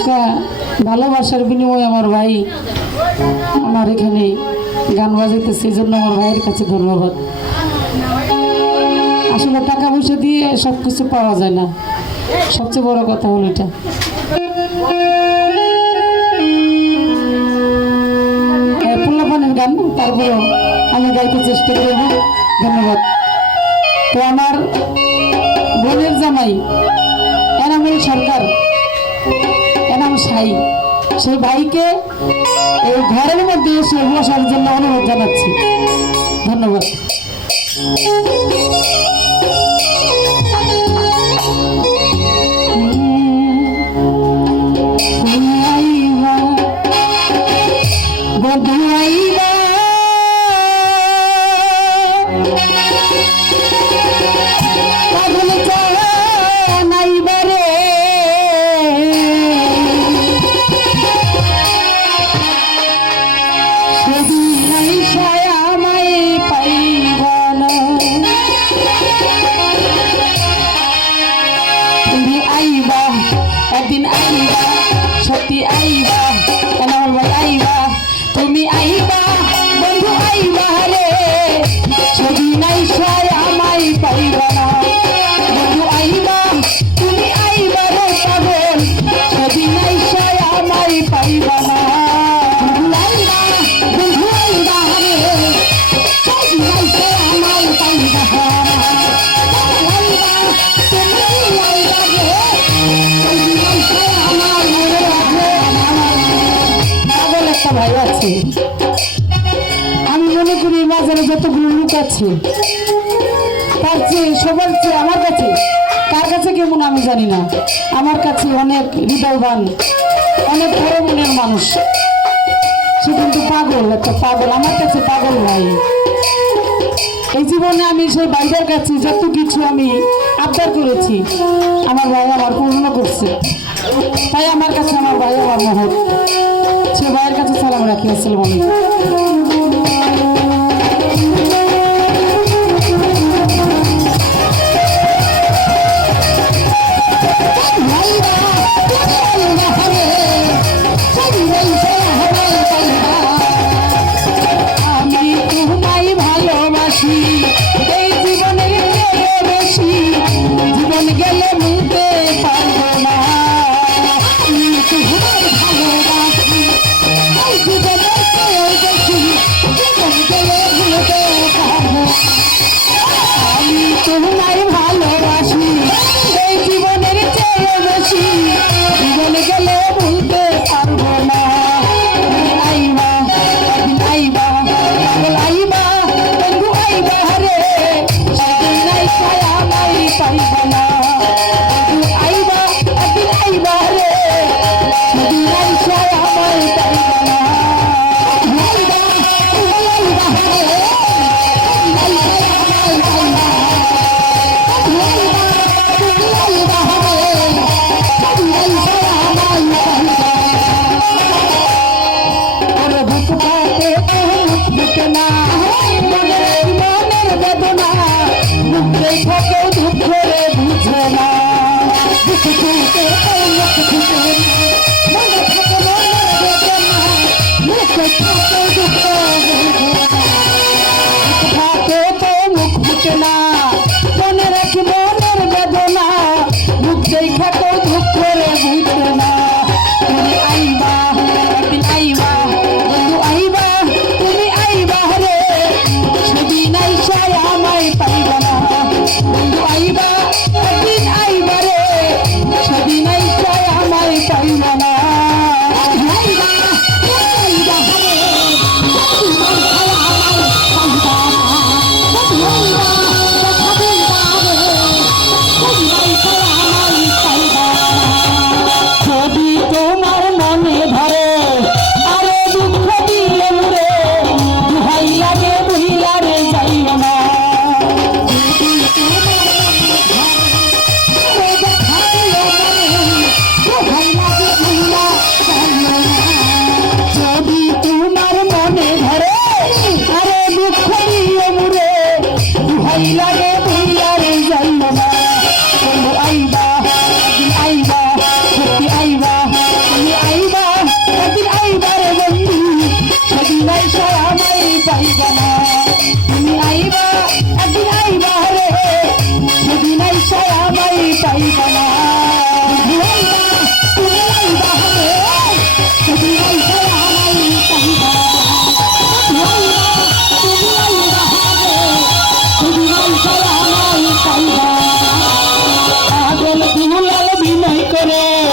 আজকে ভালোবাসার বিনিময়ে আমার ভাই আমার এখানে গান বাজাইতেছে, এই জন্য আমার ভাইয়ের কাছে ধন্যবাদ। আসলে টাকা পয়সা দিয়ে সব কিছু পাওয়া যায় না, সবচেয়ে বড় কথা হলো এটা। পোলাপানের গান, তারপরেও আমি গাইতে চেষ্টা করব। ধন্যবাদ। তো আমার বোনের জামাই এনামুল সরকার, এনাম সাই, সেই ভাইকে এই ঘরের মধ্যে এসে বসার জন্য অনুরোধ জানাচ্ছি। ধন্যবাদ। একদিন আইবা, সত্যি আইবা, এনামুল ভাই আইবা, তুমি আইবা, বন্ধু আইবা রে, সেদিন আইসায় আমায় পাইবা না। বন্ধু আইবা, তুমি আইবা রে পাগল, সেদিন আইসায় আমায় পাইবা না। বন্ধু আইবা, বন্ধু আইবা রে, সেদিন আইসায় আমায় পাইবা না। ভাই আছে, আমি মনে করি বাজারে যতগুলো লোক আছে তার চেয়ে সবার চেয়ে আমার কাছে, কার কাছে কেমন আমি জানি না, আমার কাছে অনেক হৃদয়বান, অনেক বড় মনের মানুষ। সে কিন্তু পাগল, একটা পাগল, আমার কাছে পাগল ভাই। এই জীবনে আমি সেই ভাইদের কাছে যত কিছু আমি আবদার করেছি আমার ভাই আমার পূর্ণ করছে, তাই আমার কাছে আমার ভাই আমার মহৎ। সে ভাইয়ের কাছে সালাম রাখি। আসসালামু আলাইকুম। তুমি আইবা, বন্ধু আইবা, তুমি আইবা রে, রে